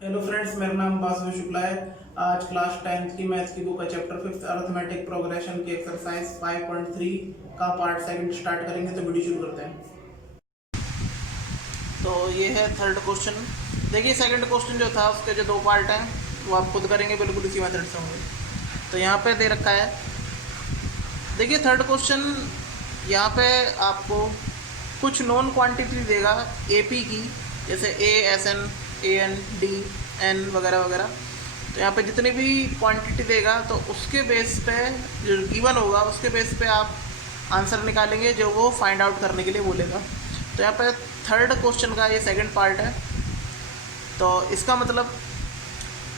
Hello friends, मेरा नाम वासु शुक्ला है। आज क्लास 10th की मैथ्स की बुक है चैप्टर 5 अरिथमेटिक प्रोग्रेशन की एक्सरसाइज 5.3 का पार्ट सेकंड स्टार्ट करेंगे। तो वीडियो शुरू करते हैं। तो ये है थर्ड क्वेश्चन। देखिए सेकंड क्वेश्चन जो था उसके जो दो पार्ट हैं वो आप खुद करेंगे, बिल्कुल इसी मेथड से होंगे। तो यहाँ पे दे रखा है, देखिए थर्ड क्वेश्चन। यहाँ पे आपको कुछ नॉन क्वांटिटी देगा एपी की, जैसे A S N A N D N वगैरह वगैरह। तो यहाँ पे जितनी भी क्वांटिटी देगा तो उसके बेस पे जो गिवन होगा उसके बेस पे आप आंसर निकालेंगे जो वो फाइंड आउट करने के लिए बोलेगा। तो यहाँ पे थर्ड क्वेश्चन का ये सेकंड पार्ट है। तो इसका मतलब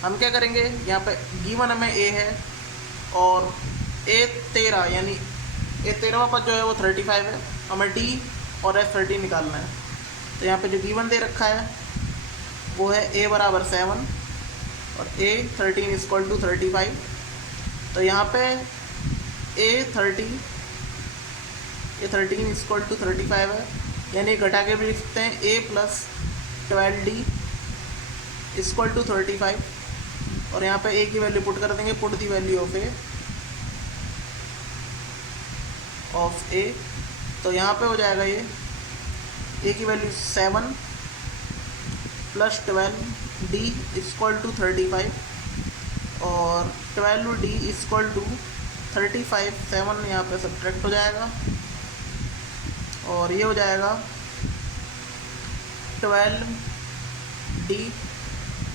हम क्या करेंगे, यहाँ पे गिवन हमें ए है और ए 13 यानी ए 13वां पद जो है वो 35 है। हमें डी और एफ 13 निकालना है। तो यहाँ पे जो गिवन दे रखा है वो है ए बराबर 7 और ए 13 इक्वल टू 35। तो यहाँ पे ए 13 इक्वल टू 35 है, यानी घटा के भी लिख सकते हैं ए प्लस 12d इक्वल टू 35। और यहाँ पे ए की वैल्यू पुट कर देंगे, पुट दी वैल्यू ऑफ ए। तो यहाँ पे हो जाएगा ये ए की value 7 plus 12d equal to 35 और 12d इक्वल टू 35। 7 यहाँ पे सब्ट्रैक्ट हो जाएगा और ये हो जाएगा 12d,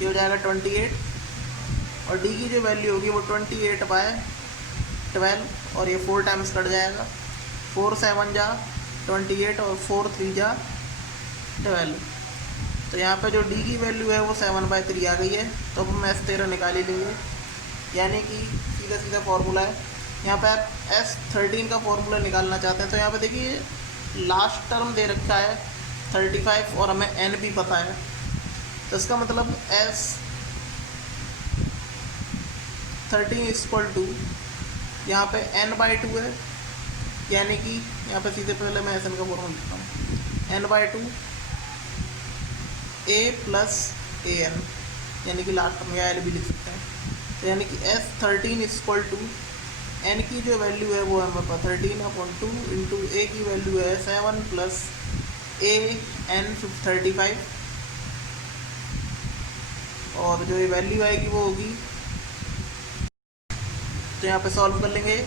ये हो जाएगा 28 और d की जो वैल्यू होगी वो 28/12 और ये 4 टाइम्स कट जाएगा। 4 7 जा 28 और 4 3 जा 12। तो यहाँ पे जो d की वैल्यू है वो 7/3 आ गई है। तो अब हम S13 निकाल ही लेंगे, यानी कि सीधा सीधा फॉर्मूला है। यहाँ पे आप S13 का फॉर्मूला निकालना चाहते हैं तो यहाँ पे देखिए लास्ट टर्म दे रखा है 35 और हमें n भी पता है। तो इसका मतलब S13 इक्वल टू यहाँ पे n/2 है, यानी कि यहाँ पे सीधे पहले मैं SN का फॉर्मूला लिखता हूँ, n/2 a plus A N, यानी कि लास्ट में एल भी लिख सकते हैं। तो यानी कि S13 इक्वल टू एन की जो वैल्यू है वो हमें पता 13/2 इंटू ए की वैल्यू है 7 प्लस ए एन 35 और जो ये वैल्यू आएगी वो होगी। तो यहाँ पे सॉल्व कर लेंगे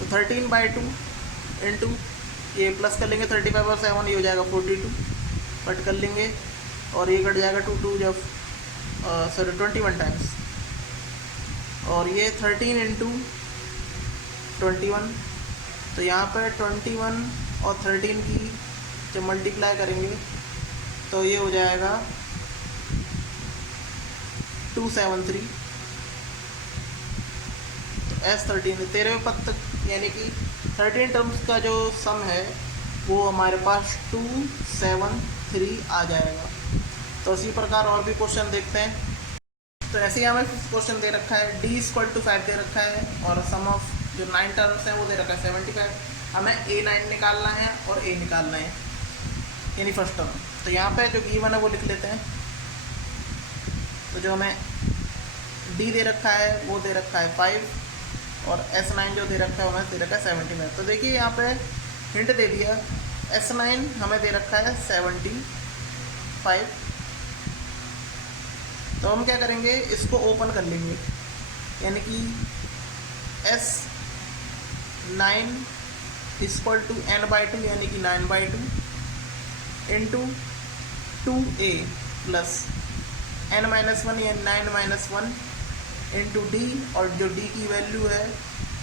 तो 13/2 इंटू ये प्लस कर लेंगे 35 और 7, ये हो जाएगा 42। कट कर लेंगे और ये कट जाएगा 2 जब 21 टाइम्स और ये 13 इंटू 21। तो यहाँ पर 21 और 13 की जब मल्टीप्लाई करेंगे तो ये हो जाएगा 273। तो S13 13वें पद तक यानी कि 13 टर्म्स का जो सम है वो हमारे पास 273 आ जाएगा। तो इसी प्रकार और भी क्वेश्चन देखते हैं। तो ऐसे ही हमें क्वेश्चन दे रखा है d इक्वल टू 5 दे रखा है और सम ऑफ जो 9 टर्म्स हैं वो दे रखा है 75। हमें A9 निकालना है और A निकालना है, यानी फर्स्ट टर्म। तो यहाँ पे जो गिवन है वो लिख लेते हैं। तो जो हमें d दे रखा है वो दे रखा है 5 और S9 जो दे रखा है हमें दे रखा है 75। तो देखिए यहाँ पे हिंट दे दिया, S9 हमें दे रखा है 75। तो हम क्या करेंगे, इसको ओपन कर लेंगे, यानी कि S9 इक्वल टू n/2 यानी कि 9/2 इंटू 2a प्लस n-1 यानी 9-1 इंटू d और जो d की वैल्यू है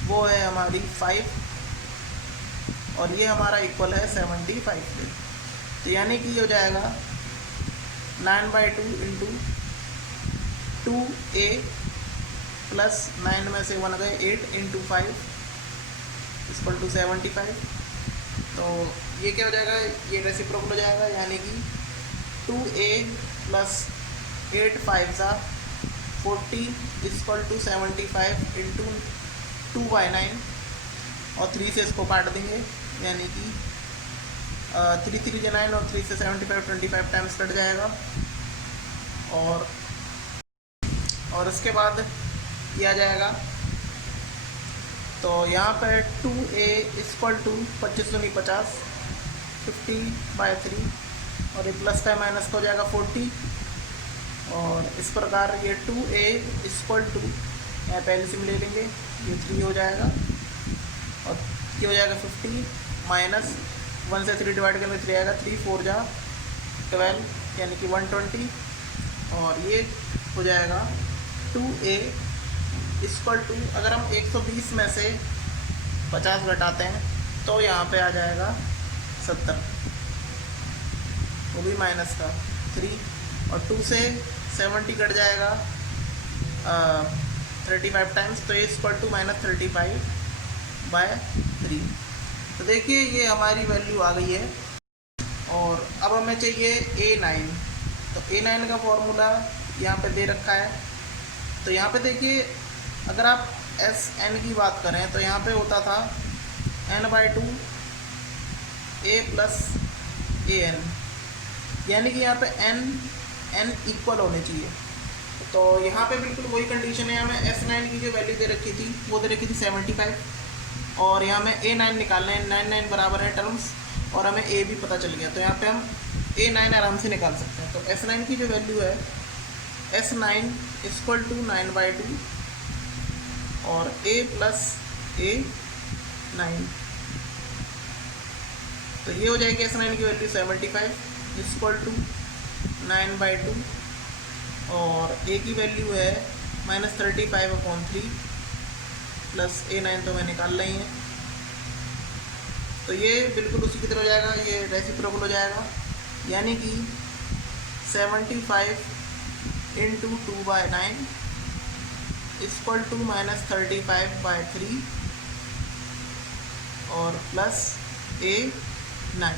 वो है हमारी 5 और ये हमारा इक्वल है 75। तो यानी कि हो जाएगा 9/2 इंटू 2a प्लस 9 में से 1 गए 8 इंटू 5 इक्वल टू 75। तो ये क्या हो जाएगा, ये रेसिप्रोकल हो जाएगा, यानी कि 2a plus 8 5 40 equal to 75 into 2/9 और 3 से इसको काट देंगे, यानी कि 3 3 9 और 3 से 75 25 टाइम्स कट जाएगा और इसके बाद ये आ जाएगा। तो यहाँ पे 2a इक्वल टू 25 दूनी 50, 50/3, और ये प्लस का माइनस का हो जाएगा 40। और इस प्रकार ये 2a इक्वल टू, यहाँ पे एलसीएम ले लेंगे, ये 3 हो जाएगा और ये हो जाएगा 50 माइनस 1 से 3 डिवाइड करके 3 आएगा, 3 4 जा 12 यानी कि 120। और ये हो जाएगा 2a इक्वल टू, अगर हम 120 में से 50 घटाते हैं तो यहाँ पे आ जाएगा 70, वो भी माइनस का 3, और 2 से 70 कट जाएगा 35 टाइम्स, तो ये इक्वल टू -35/3। तो देखिए ये हमारी वैल्यू आ गई है। और अब हमें चाहिए A9। तो A9 का फॉर्मूला यहाँ पे दे रखा है। तो यहाँ पे देखिए, अगर आप Sn की बात करें तो यहाँ पे होता था n/2 a प्लस an, यानी कि यहाँ पे n इक्वल होने चाहिए। तो यहाँ पे बिल्कुल वही कंडीशन है। हमें S9 की जो वैल्यू दे रखी थी वो दे रखी थी 75, और यहाँ में A9 निकालना है, 9 बराबर है टर्म्स, और हमें A भी पता चल गया। तो यहाँ पे हम A9 आराम से निकाल सकते हैं। तो S9 की जो वैल्यू है, S9 इक्वल टू 9/2 और A प्लस A9। तो ये हो जाएगी S9 की वैल्यू 75 इक्वल टू 9/2, और A की वैल्यू है -35/3 प्लस A9 तो मैं निकाल रही हैं। तो ये बिल्कुल उसी की तरह हो जाएगा, ये रेसिप्रोकल हो जाएगा, यानी कि 75 × 2/9 इक्वल टू -35/3 और प्लस A9।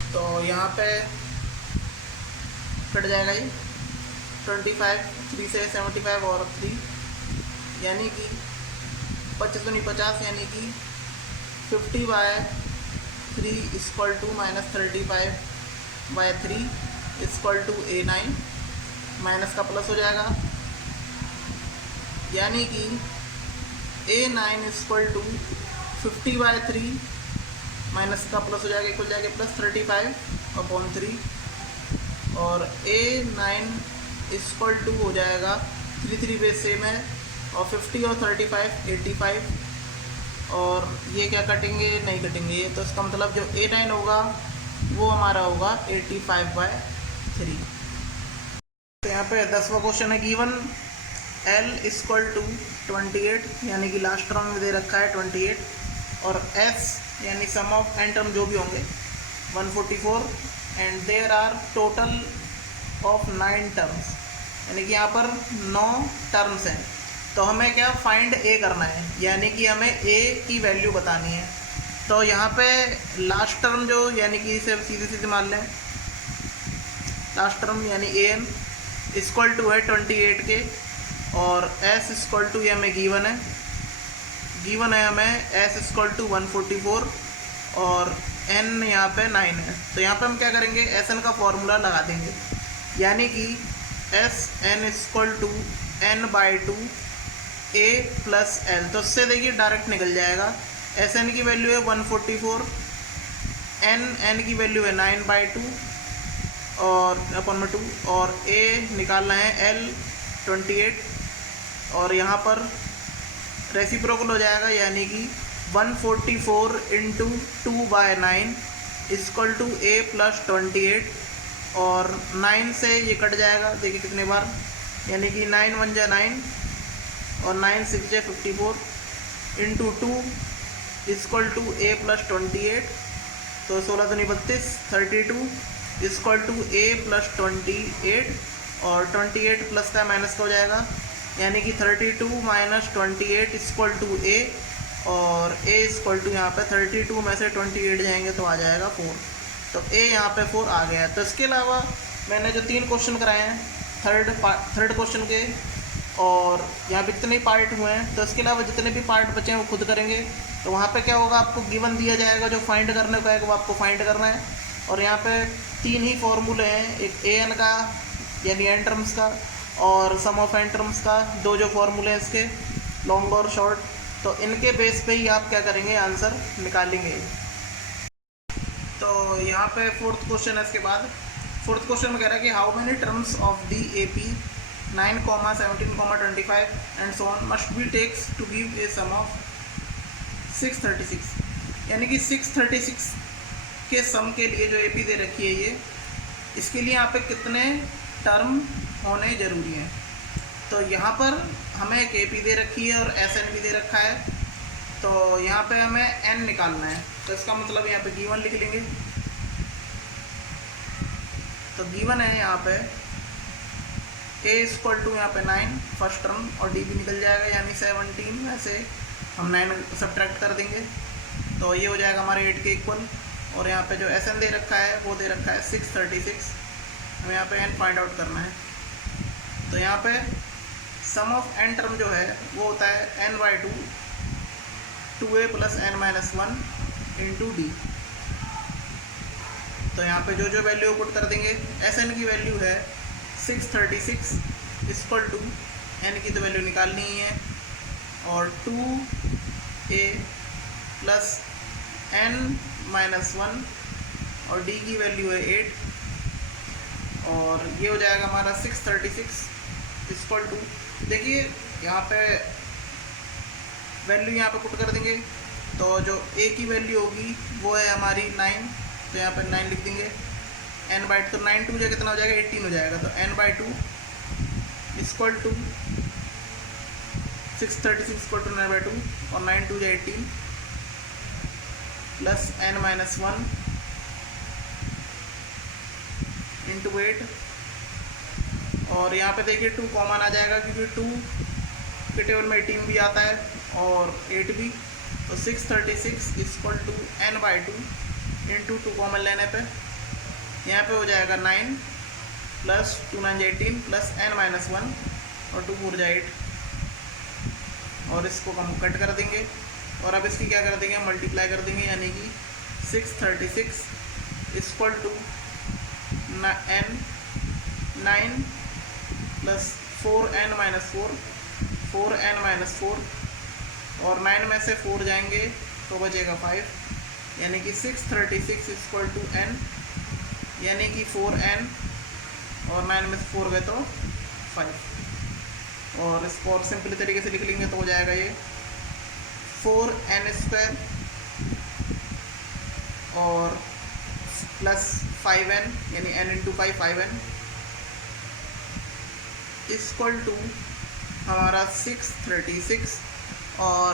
तो यहाँ पे कट जाएगा ये 25, 3 से 75 और 3, यानी कि 25 दूनी 50, यानी कि 50/3 equal to -35/3 equal to A9। Minus का प्लस हो जाएगा, यानी कि A9 इक्वल टू 50/3 माइनस का प्लस हो जाएगा, इक्वल जाएगा प्लस 35/3, और A9 इक्वल टू हो जाएगा 3 बेस सेम है, और 50 और 35 85, और ये क्या कटेंगे, नहीं कटेंगे, तो इसका मतलब जो A9 होगा वो हमारा होगा 85/3। तो यहाँ पे 10वां क्वेश्चन है, गिवन L इक्वल टू 28, यानी कि लास्ट टर्म में दे रखा है 28, और S यानी सम ऑफ n टर्म जो भी होंगे 144, and there are total of 9 terms, यानी कि यहाँ पर 9 टर्म्स हैं। तो हमें क्या फाइंड A करना है, यानी कि हमें A की वैल्यू बतानी है। तो यहाँ पे लास्ट टर्म जो, यानी कि इसे सीधे सीधे मान लें, लास्ट टर्म यानी an इक्वल टू है 28 के, और S इक्वल टू ये हमें गिवन है हमें S इक्वल टू 144, और n यहाँ पे 9 है। तो यहाँ पे हम क्या करेंगे, Sn का फॉर्मूला लगा देंगे, यानी कि Sn equal to n/2 a plus l। तो उससे देखिए डायरेक्ट निकल जाएगा। Sn की वैल्यू है 144, n की वैल्यू है 9/2 और अपन में 2, और a निकालना है l 28, और यहाँ पर रेसिप्रोकल हो जाएगा, यानी कि 144 × 2/9 इक्वल टू a प्लस 28, और 9 से ये कट जाएगा, देखिए कितने बार, यानी कि 9 1 जा 9 और 9 6 जा 54 into 2 equal to a plus 28, तो 16 दूनी 32, 32 इक्वल टू a प्लस 28, और 28 प्लस का माइनस का हो जाएगा, यानी कि 32 माइनस 28 इक्वल टू a, और a इक्वल टू यहाँ पे 32 में से 28 जाएंगे तो आ जाएगा 4। तो a यहाँ पे 4 आ गया है। तो इसके अलावा मैंने जो 3 क्वेश्चन कराए हैं थर्ड क्वेश्चन के, और यहाँ पे कितने पार्ट हुए हैं, तो इसके अलावा जितने भी पार्ट बचे हैं वो खुद करेंगे। तो वहाँ पे क्या होगा, आपको गिवन दिया जाएगा, जो फाइंड करने को है वो आपको फाइंड करना है। और यहाँ पे 3 ही फॉर्मूले हैं, एक an का यानी एन टर्म्स का, और सम ऑफ एन टर्म्स का, दो जो फॉर्मूले हैं इसके, लॉन्ग और शॉर्ट, तो इनके बेस पे ही आप क्या करेंगे, आंसर निकालेंगे। तो यहाँ पे फोर्थ क्वेश्चन है। इसके बाद फोर्थ क्वेश्चन में कह रहा है कि how many terms of the AP 9, 17, 25 and so on must be taken to give a sum of 636, यानी कि 636 के सम के लिए जो AP दे रखी है ये, इसके लिए यहाँ पे कितने टर्म होने ज़रूरी हैं। तो यहाँ पर हमें एक AP दे रखी है और SN भी दे रखा है, तो यहाँ पे हमें n निकालना है। तो इसका मतलब यहाँ पे गिवन लिख लेंगे। तो गिवन है यहाँ पे a इक्वल टू यहाँ पे 9 फर्स्ट टर्म, और d भी निकल जाएगा यानी 17 में से हम 9 सब्ट्रैक्ट कर देंगे, तो ये हो जाएगा हमारे 8 के इक्वल। और यहाँ पे जो SN दे रखा है वो दे रखा है 636, हमें यहाँ पे n फाइंड आउट करना है। तो यहाँ पे सम ऑफ n टर्म जो है वो होता है n/2 2a + n-1 into D. तो यहाँ पे जो जो वैल्यू पुट कर देंगे, SN की वैल्यू है 636 इक्वल टू n की तो वैल्यू निकालनी ही है, और 2a + n-1 और d की वैल्यू है 8, और ये हो जाएगा हमारा 636 इक्वल टू, देखिए यहाँ पे वैल्यू यहाँ पे पुट कर देंगे। तो जो a की वैल्यू होगी वो है हमारी 9, तो यहाँ पे 9 लिख देंगे। n/2 तो 9 2 कितना हो जाएगा, 18 हो जाएगा। तो n/2 equal to 636 equal to 9/2, और 9 2 18 प्लस n-1 इंटू 8, और यहाँ पे देखिए 2 कॉमन आ जाएगा क्योंकि 2 के टेबल में 18 भी आता है और 8 भी। तो 636 equal to n/2 into 2 common लेने पे यहाँ पे हो जाएगा 9 प्लस 2 9 18 प्लस n-1 और 2 4 8, और इसको हम कट कर देंगे, और अब इसकी क्या कर देंगे, मल्टीप्लाई कर देंगे, यानी कि 636 equal to n 9 plus 4n-4 4n-4, और 9 में से 4 जाएंगे तो बचेगा 5, यानी कि 636 इक्वल टू n, यानी कि 4n, और 9 में से 4 गए तो 5, और इसको और सिंपल तरीके से लिख लेंगे तो हो जाएगा ये 4n² और प्लस 5n, यानी n into 5 5n equal to हमारा 636, और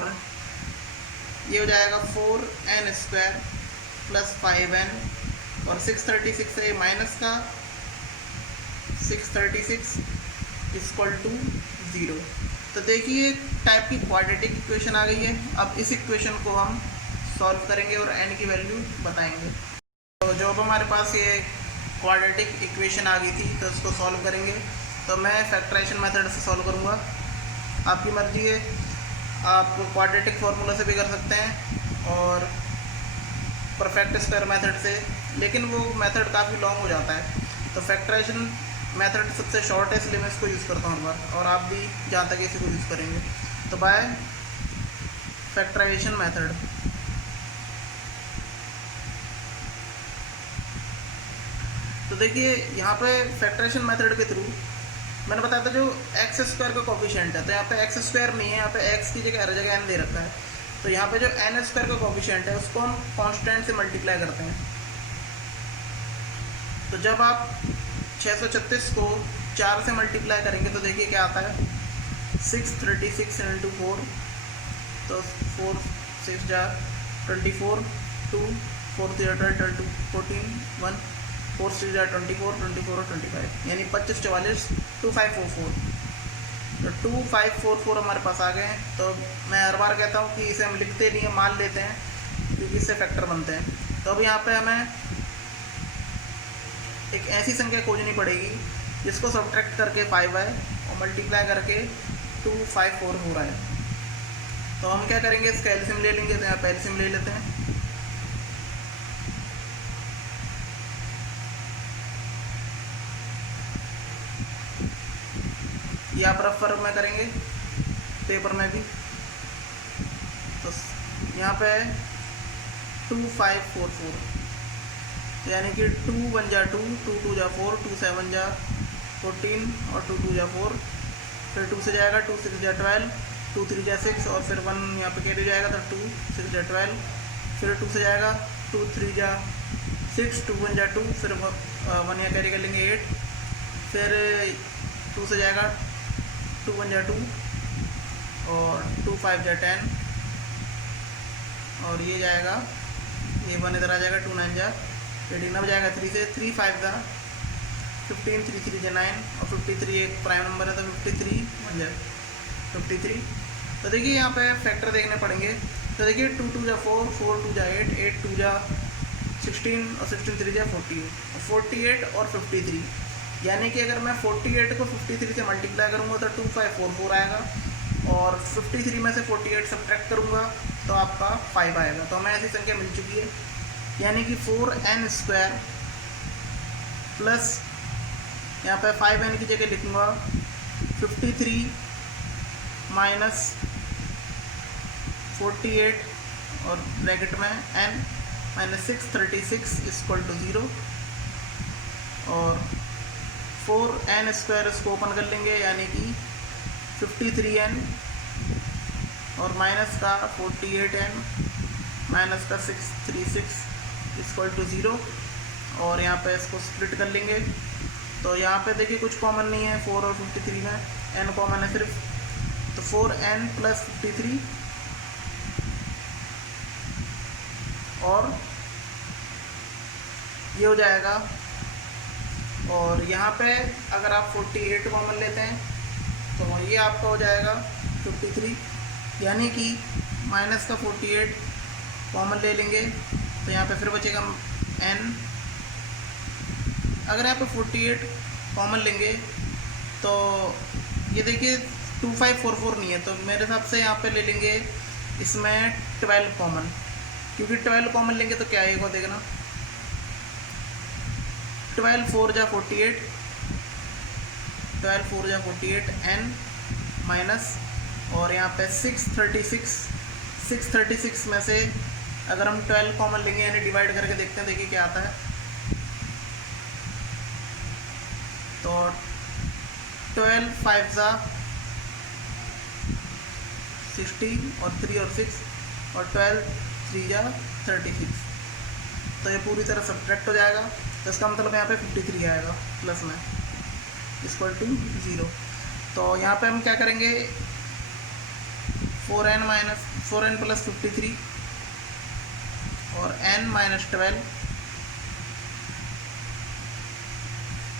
ये हो जाएगा 4n² प्लस 5n, और 636 से माइनस का 636 इक्वल टू 0। तो देखिए टाइप की क्वाड्रेटिक इक्वेशन आ गई है। अब इस इक्वेशन को हम सॉल्व करेंगे और n की वैल्यू बताएंगे। तो जो अब हमारे पास ये क्वाड्रेटिक इक्वेशन आ गई थी तो इसको सॉल्व करेंगे। तो मैं फैक्टराइजेशन मेथड से सॉल्व करूँगा, आपकी मर्जी है, आप क्वाड्रेटिक फार्मूला से भी कर सकते हैं और परफेक्ट स्क्वायर मेथड से, लेकिन वो मेथड काफ़ी लॉन्ग हो जाता है। तो फैक्टराइजेशन मेथड सबसे शॉर्ट है, इसलिए मैं इसको यूज़ करता हूँ हर बार, और आप भी जहाँ तक इसी को यूज़ करेंगे। तो बाय फैक्टराइजेशन मेथड, तो देखिए यहाँ पे फैक्टराइजेशन मेथड के थ्रू मैंने बताया था जो x² का कोफिशिएंट है, तो यहाँ पे x² नहीं है, यहाँ पे x की जगह हर जगह n दे रखा है। तो यहाँ पे जो n² का कोफिशिएंट है उसको हम कांस्टेंट से मल्टीप्लाई करते हैं। तो जब आप 636 को 4 से मल्टीप्लाई करेंगे तो देखिए क्या आता है, 636 इंटू 4, तो 4 6 जा 24, 2 4 3 12 14 1 4 6 जा 24 24 और 25, यानी 25 44 2544। तो 2544 हमारे पास आ गए हैं। तो मैं हर बार कहता हूँ कि इसे हम लिखते नहीं हैं, मान लेते हैं, क्योंकि इससे फैक्टर बनते हैं। तो अब यहाँ पे हमें एक ऐसी संख्या खोजनी पड़ेगी जिसको सब्ट्रैक्ट करके 5 है और मल्टीप्लाई करके 254 हो रहा है। तो हम क्या करेंगे, इसका एलसीएम ले लेंगे। तो यहाँ पे एलसीएम ले लेते हैं। ये आप रेफर में करेंगे पेपर में भी। तो यहाँ पे 2544, तो यानी कि 2 1 जा 2, 2 2 जा 4, 2 7 जा 14 और 2 2 जा 4, फिर 2 से जाएगा 2 6 जा 12, 2 3 जा 6 और फिर 1 यहाँ पे कैरी जाएगा तो 2 6 जा 12, फिर 2 से जाएगा 2 3 जा 6, 2 1 जा 2, फिर 1 यहाँ कैरी कर लेंगे 8, फिर 2 से जाएगा 2 1 जा 2 और 2 5 जा 10, और ये जाएगा, ये 1 इधर आ जाएगा, 2 9 जा 18, अब जाएगा 3 से, 3 5 जा 15, 3 3 जा 9 और 53 एक प्राइम नंबर है तो 53 1 जा 53। तो देखिए यहाँ पे फैक्टर देखने पड़ेंगे। तो देखिए 2 2 जा 4, 4 2 जा 8, 8 2 जा 16 और 16 3 जा 48 और 53, यानी कि अगर मैं 48 को 53 से मल्टीप्लाई करूँगा तो 2544 आएगा, और 53 में से 48 सब्ट्रैक्ट करूँगा तो आपका 5 आएगा। तो हमें ऐसी संख्या मिल चुकी है, यानी कि 4n² प्लस यहाँ पे 5n की जगह लिखूँगा 53 माइनस 48 और ब्रैकेट में n माइनस 636 इक्वल टू 0, और 4n² इसको ओपन कर लेंगे, यानी कि 53n और माइनस का 48n माइनस का 636 इक्वल टू 0, और यहाँ पे इसको स्प्लिट कर लेंगे। तो यहाँ पे देखिए कुछ कॉमन नहीं है 4 और 53 में, n कॉमन है सिर्फ, तो 4n प्लस 53 और ये हो जाएगा, और यहाँ पे अगर आप 48 कॉमन लेते हैं तो ये आपका हो जाएगा 53, यानी कि माइनस का 48 कॉमन ले लेंगे तो यहाँ पे फिर बचेगा n। अगर यहाँ पे 48 कॉमन लेंगे तो ये देखिए 2544 नहीं है, तो मेरे हिसाब से यहाँ पे ले लेंगे इसमें 12 कॉमन, क्योंकि 12 कॉमन लेंगे तो क्या आएगा देखना, 12 4 जा 48, 12 4 जा 48 n माइनस, और यहाँ पे 636 में से अगर हम 12 कॉमन लेंगे यानी डिवाइड करके देखते हैं, देखिए क्या आता है। तो 12 5 जा 60 और 3 और 6 और 12 3 जा 36, तो ये पूरी तरह सब्ट्रैक्ट हो जाएगा, तो इसका मतलब यहाँ पे 53 आएगा प्लस में इक्वल टू 0। तो यहाँ पे हम क्या करेंगे, 4n प्लस 53 और n माइनस 12,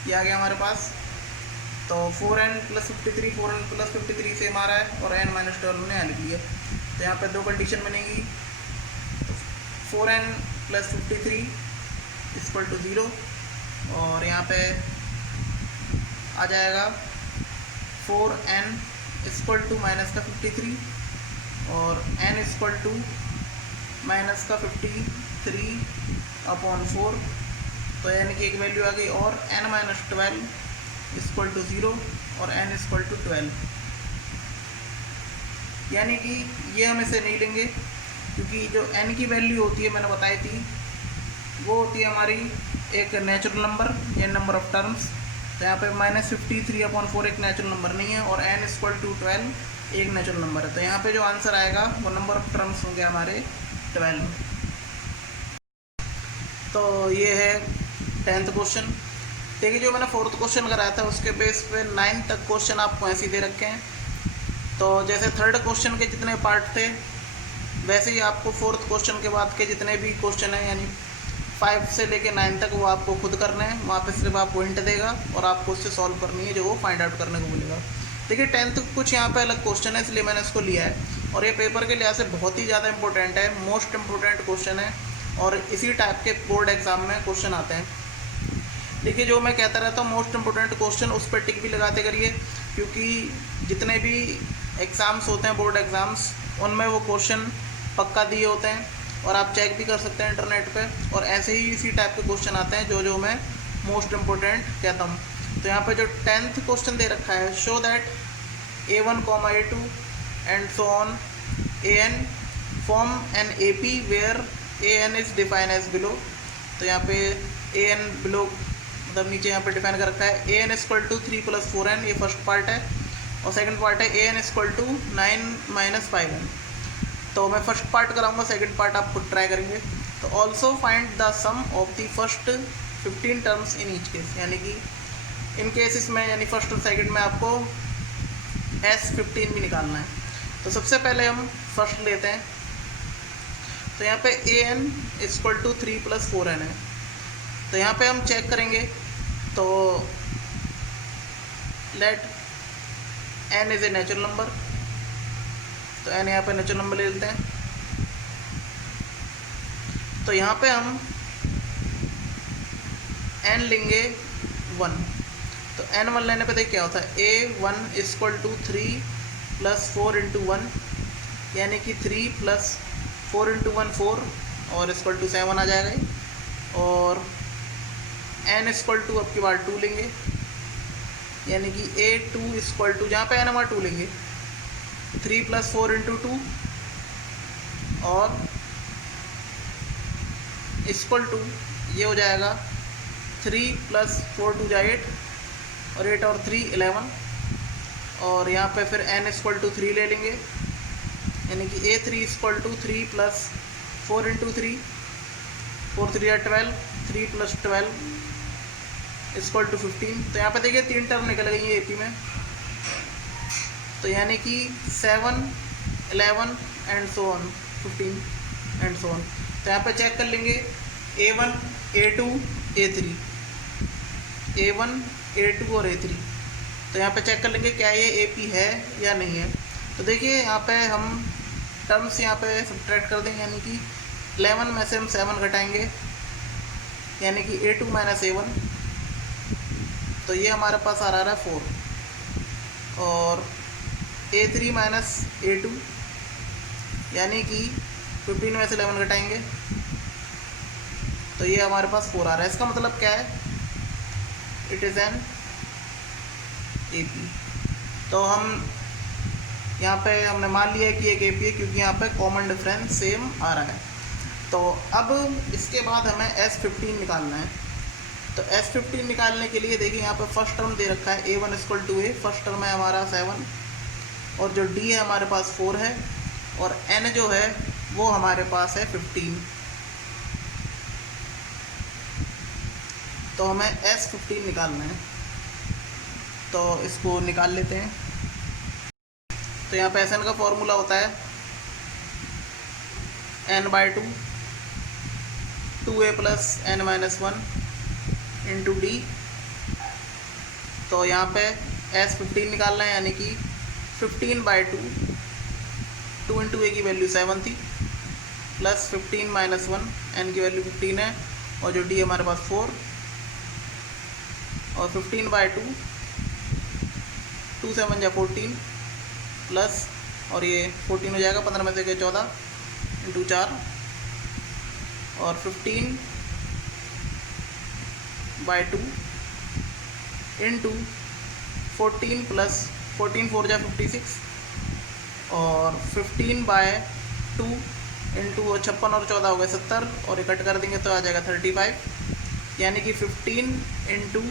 ये आ गया हमारे पास। तो 4n प्लस 53 सेम आ रहा है और n माइनस 12 हमने यहाँ लिख लिया। तो यहाँ पे दो कंडीशन बनेगी, तो 4n प्लस 53 इक्वल टू 0, और यहाँ पे आ जाएगा 4n इक्वल टू माइनस का 53 और n इक्वल टू माइनस का 53/4, तो यानी कि एक वैल्यू आ गई, और n माइनस 12 इक्वल टू 0 और n इक्वल टू 12, यानी कि ये हम इसे नहीं लेंगे क्योंकि जो n की वैल्यू होती है मैंने बताई थी वो होती है हमारी एक नेचुरल नंबर या नंबर ऑफ टर्म्स। तो यहाँ पे -53/4 एक नेचुरल नंबर नहीं है और n इक्वल टू 12 एक नेचुरल नंबर है। तो यहाँ पे जो आंसर आएगा वो नंबर ऑफ टर्म्स होंगे हमारे 12। तो ये है 10th क्वेश्चन। देखिए जो मैंने 4th क्वेश्चन कराया था उसके बेस पे 9 तक क्वेश्चन आपको ऐसे दे रखे हैं। तो जैसे 3rd क्वेश्चन के जितने पार्ट थे वैसे ही आपको 4th क्वेश्चन के बाद के जितने भी क्वेश्चन हैं यानी 5 से लेके 9 तक वो आपको खुद करने हैं। वहाँ पे सिर्फ आपको हिंट देगा और आपको उससे सॉल्व करनी है जो वो फाइंड आउट करने को मिलेगा। देखिए 10th कुछ यहाँ पे अलग क्वेश्चन है इसलिए मैंने इसको लिया है और ये पेपर के लिहाज से बहुत ही ज़्यादा इंपॉर्टेंट है, मोस्ट इंपॉर्टेंट क्वेश्चन है और इसी टाइप के बोर्ड एग्जाम में क्वेश्चन आते हैं। देखिए जो मैं कहता रहता हूँ मोस्ट इंपॉर्टेंट क्वेश्चन उस पर टिक भी लगाते करिए क्योंकि जितने भी एग्ज़ाम्स होते हैं बोर्ड एग्ज़ाम्स उनमें वो क्वेश्चन पक्का दिए होते हैं और आप चेक भी कर सकते हैं इंटरनेट पे। और ऐसे ही इसी टाइप के क्वेश्चन आते हैं जो मैं मोस्ट इम्पोर्टेंट कहता हूँ। तो यहाँ पे जो 10th क्वेश्चन दे रखा है, show that A1, A2 and so on AN form an AP where AN is define as below. तो यहाँ पे AN बिलो मतलब नीचे यहाँ पे डिफाइन कर रखा है AN इक्वल टू 3 + 4n, ये फर्स्ट पार्ट है। और सेकंड पार्ट है AN इक्वल टू 9 - 5n। तो मैं फर्स्ट पार्ट कराऊंगा, सेकंड पार्ट आप खुद ट्राई करेंगे। तो also find the sum of the first 15 terms in each case, यानी कि इन केसेस में यानी फर्स्ट और सेकंड में आपको S15 भी निकालना है। तो सबसे पहले हम फर्स्ट लेते हैं। तो यहाँ पे AN इक्वल टू 3 + 4n है। तो यहाँ पे हम चेक करेंगे, तो let n is a natural number, तो n यहाँ पे नेचुरल नंबर ले लेते हैं। तो यहाँ पे हम n लेंगे 1। तो n1 लेने पे देख क्या होता है, A1 इक्वल टू 3 + 4 × 1, यानी कि 3 + 4 × 1 4 और इक्वल टू 7 आ जाएगा। और n इक्वल टू अब की बार 2 लेंगे, यानी कि A2 इक्वल टू, जहाँ पे n हमारा 2 लेंगे, 3 + 4 × 2 और इक्वल टू ये हो जाएगा 3 + 4 = 8 और 8 और 3 11। और यहाँ पे फिर n इक्वल टू 3 ले लेंगे, यानी कि A3 equal to 3 + 4 × 3, 4 3 = 12, 3 + 12 equal to 15। तो यहाँ पे देखिए 3 टर्म निकल गई है AP में। तो यानी कि 7 11 and so on 15 and so on. तो यहाँ पे चेक कर लेंगे A1 A2 A3, A1 A2 और A3। तो यहाँ पे चेक कर लेंगे क्या ये AP है या नहीं है। तो देखिए यहाँ पे हम टर्म्स यहाँ पे सब्ट्रैक्ट कर देंगे, यानी कि 11 में से हम 7 घटाएंगे, यानी कि A2 - A1। तो ये हमारे पास आ रहा है 4। और A3 - A2, यानी कि 15 में से 11 घटाएंगे, तो ये हमारे पास 4 आ रहा है। इसका मतलब क्या है, इट इज़ एन AP। तो हम यहाँ पे हमने मान लिया है कि एक AP है, क्योंकि यहाँ पे कॉमन डिफरेंस सेम आ रहा है। तो अब इसके बाद हमें S15 निकालना है। तो S15 निकालने के लिए देखिए यहाँ पे फर्स्ट टर्म दे रखा है A1 = A, फर्स्ट टर्म है हमारा 7 और जो D है हमारे पास 4 है और N जो है वो हमारे पास है 15। तो हमें S15 निकालना है, तो इसको निकाल लेते हैं। तो यहाँ पे SN का फॉर्मूला होता है n/2 2a + n - 1 × D। तो यहाँ पे S15 निकालना है, यानी कि 15/2, 2 × a की वैल्यू 7 थी, प्लस 15 - 1, n की वैल्यू 15 है और जो D हमारे पास 4, और 15/2 2 7 = 14 प्लस, और ये 14 हो जाएगा, 15 में से 14 × 4 और 15/2 × 14 + 14 4 = 56 और 15/2 × 56 और 14 हो गए 70 और इकट्ठ कर देंगे तो आ जाएगा 35, यानी कि 15 ×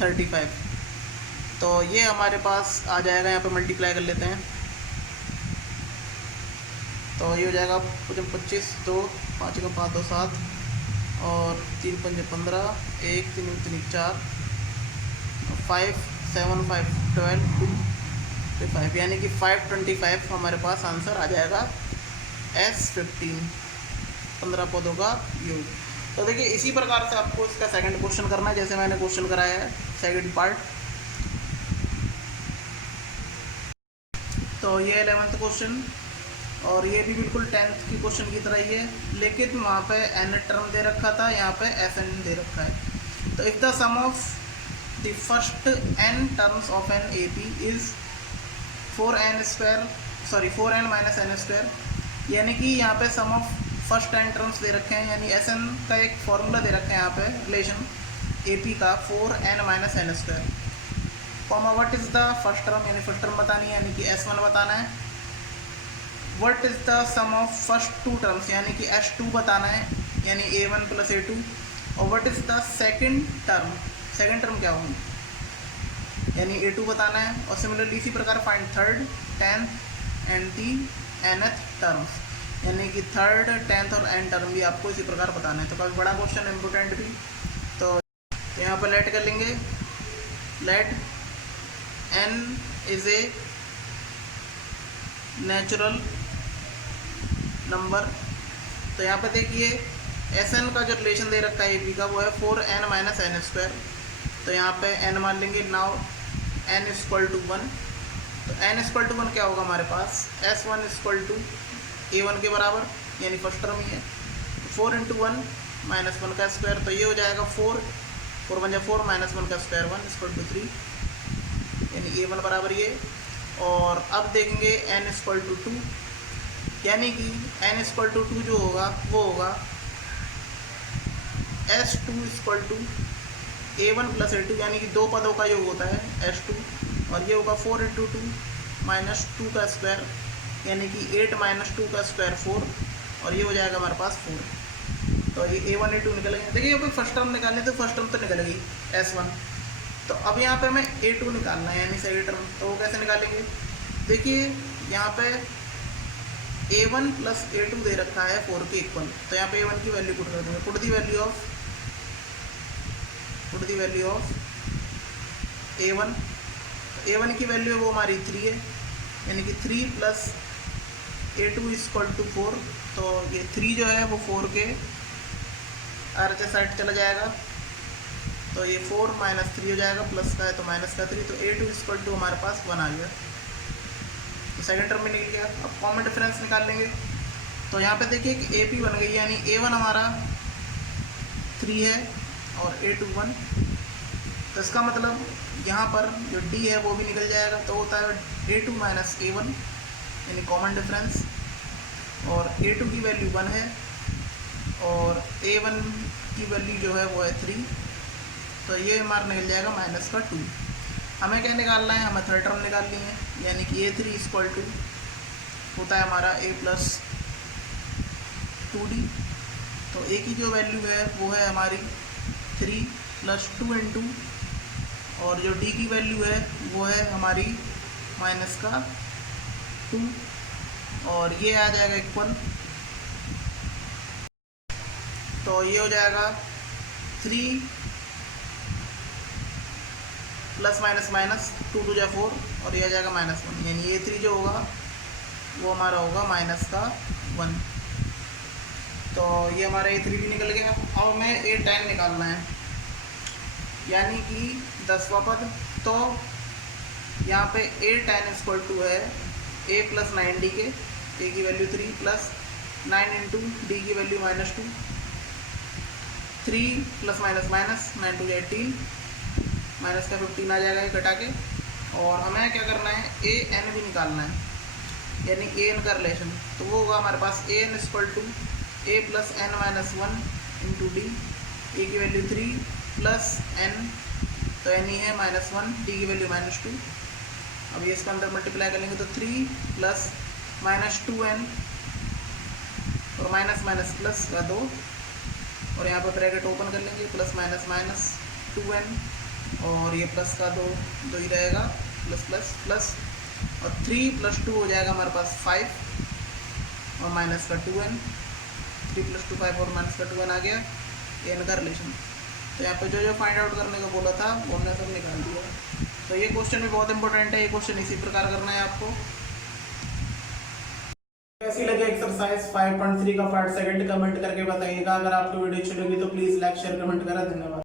35। तो ये हमारे पास आ जाएगा, यहाँ पे मल्टीप्लाई कर लेते हैं। तो ये हो जाएगा 25 2 5 × 5 2 7 और 3 5 15 1 3 3 4 5 7 5 12 2 5, यानी कि 525 हमारे पास आंसर आ जाएगा S15, 15 पदों का योग। तो देखिए इसी प्रकार से आपको इसका सेकंड क्वेश्चन करना है, जैसे मैंने क्वेश्चन कराया है सेकंड पार्ट। तो ये 11th क्वेश्चन और ये भी बिल्कुल 10th की क्वेश्चन की तरह ही है, लेकिन वहाँ पे n टर्म दे रखा था, यहाँ पे Sn दे रखा है। तो if the sum of the first n terms of an AP is 4n - n², यानी कि यहाँ पे sum of first n terms दे रखे हैं, यानी Sn का एक फॉर्मूला दे रखा है यहाँ पे रिलेशन ए पी का 4n minus N square, comma what is the first term, यानी फर्स्ट टर्म बतानी है, यानी कि S1 बताना है। What is the sum of first two terms, यानी कि S2 बताना है, यानी A1 प्लस A2। और what is the second term, second term क्या होगी, यानी A2 बताना है। और सिमिलरली इसी प्रकार find third, tenth and the nth terms, यानी कि थर्ड, टेंथ और एन टर्म भी आपको इसी प्रकार बताना है। तो काफ़ी बड़ा क्वेश्चन है, इम्पोर्टेंट भी। तो यहाँ पर लेट कर लेंगे, let n is a natural number. तो यहाँ पे देखिए Sn का जो रिलेशन दे रखा है ए का, वो है 4n माइनस एन स्क्वायर। तो यहाँ पे n मान लेंगे, नाउ n इक्वल टू 1। तो n इक्वल टू 1 क्या होगा हमारे पास, S1 इक्वल टू A1 के बराबर, यानी फर्स्ट टर्म ही है। 4 इंटू 1 माइनस 1 का स्क्वायर, तो ये हो जाएगा 4 1 4 माइनस 1 का स्क्वायर 1 इक्वल टू 3, यानी A1 बराबर ये। और अब देखेंगे n इक्वल टू 2, यानी कि n इक्वल टू 2 जो होगा वो होगा S2 equal to A1 plus A2, यानी कि दो पदों का योग होता है S2। और ये होगा 4 इंटू 2 माइनस 2 का स्क्वायर, यानी कि 8 माइनस 2 का स्क्वायर 4, और ये हो जाएगा हमारे पास 4। तो ये A1 A2 निकल गए। देखिए यहाँ पे फर्स्ट टर्म निकालनी, तो फर्स्ट टर्म तो निकल गई S1। तो अब यहाँ पे हमें A2 निकालना है, यानी सेकेंड टर्म। तो वो कैसे निकालेंगे, देखिए यहाँ पे A1 प्लस A2 दे रखा है 4 के इक्वल। तो यहाँ पे A1 की वैल्यू पुट कर देंगे, put the value of A1। A1 की वैल्यू वो हमारी 3 है, यानी कि 3 प्लस A2 इक्वल टू 4। तो ये 3 जो है वो 4 के RHS साइड चला जाएगा, तो ये 4 माइनस 3 हो जाएगा, प्लस का है तो माइनस का 3। तो A2 इक्वल टू हमारे पास 1 आ गया, तो सेकेंड टर्म में निकल गया। अब कॉमन डिफरेंस निकाल लेंगे। तो यहाँ पे देखिए कि AP बन गई, यानी A1 हमारा 3 है और A2 1। तो इसका मतलब यहाँ पर जो D है वो भी निकल जाएगा, तो होता है A2 माइनस A1, यानी कॉमन डिफरेंस। और A2 की वैल्यू 1 है और A1 की वैल्यू जो है वो है 3, तो ये हमारा निकल जाएगा माइनस का 2। हमें क्या निकालना है, हमें थर्ड टर्म निकालनी है, यानी कि A3 इक्वल टू होता है हमारा A प्लस 2D। तो A की जो वैल्यू है वो है हमारी 3 प्लस 2 इंटू, और जो D की वैल्यू है वो है हमारी माइनस का 2, और ये आ जाएगा इक्वल। तो ये हो जाएगा 3 प्लस माइनस माइनस 2 टू जा 4, और ये आ जाएगा माइनस 1, यानी A3 जो होगा वो हमारा होगा माइनस का 1। तो ये हमारा A3 भी निकल गया। अब हमें A10 निकालना है, यानी कि 10वां पद। तो यहाँ पे A10 इक्वल टू है A प्लस 9D के, A की वैल्यू 3 प्लस 9 इंटू D की value minus 2, 3 plus minus minus 9 two 18, minus का 15 आ जाएगा ये घटा के। और हमें क्या करना है, AN भी निकालना है, यानी AN का रिलेशन। तो वो होगा हमारे पास AN equal to A plus N minus 1 into D, A की वैल्यू 3 प्लस N, तो N ही है माइनस 1, D की वैल्यू माइनस 2। अब ये इसका अंदर मल्टीप्लाई करेंगे तो 3 प्लस माइनस 2N, और माइनस माइनस प्लस का 2, और यहाँ पर ब्रैकेट ओपन कर लेंगे, प्लस माइनस माइनस 2N, और ये प्लस का 2 ही रहेगा, प्लस प्लस प्लस, और 3 प्लस 2 हो जाएगा हमारे पास 5, और माइनस का 2N, 3 प्लस 2 5, और माइनस का 2N आ गया, N का रिलेशन। तो यहाँ पे जो फाइंड आउट करने को बोला था वो हमने सब निकाल दिया। तो ये क्वेश्चन भी बहुत इंपॉर्टेंट है, ये क्वेश्चन इसी प्रकार करना है आपको। कैसी लगी एक्सरसाइज 5.3 का पार्ट सेकंड, कमेंट करके बताइएगा। अगर आपको वीडियो अच्छी लगी तो प्लीज़ लाइक शेयर कमेंट करा। धन्यवाद।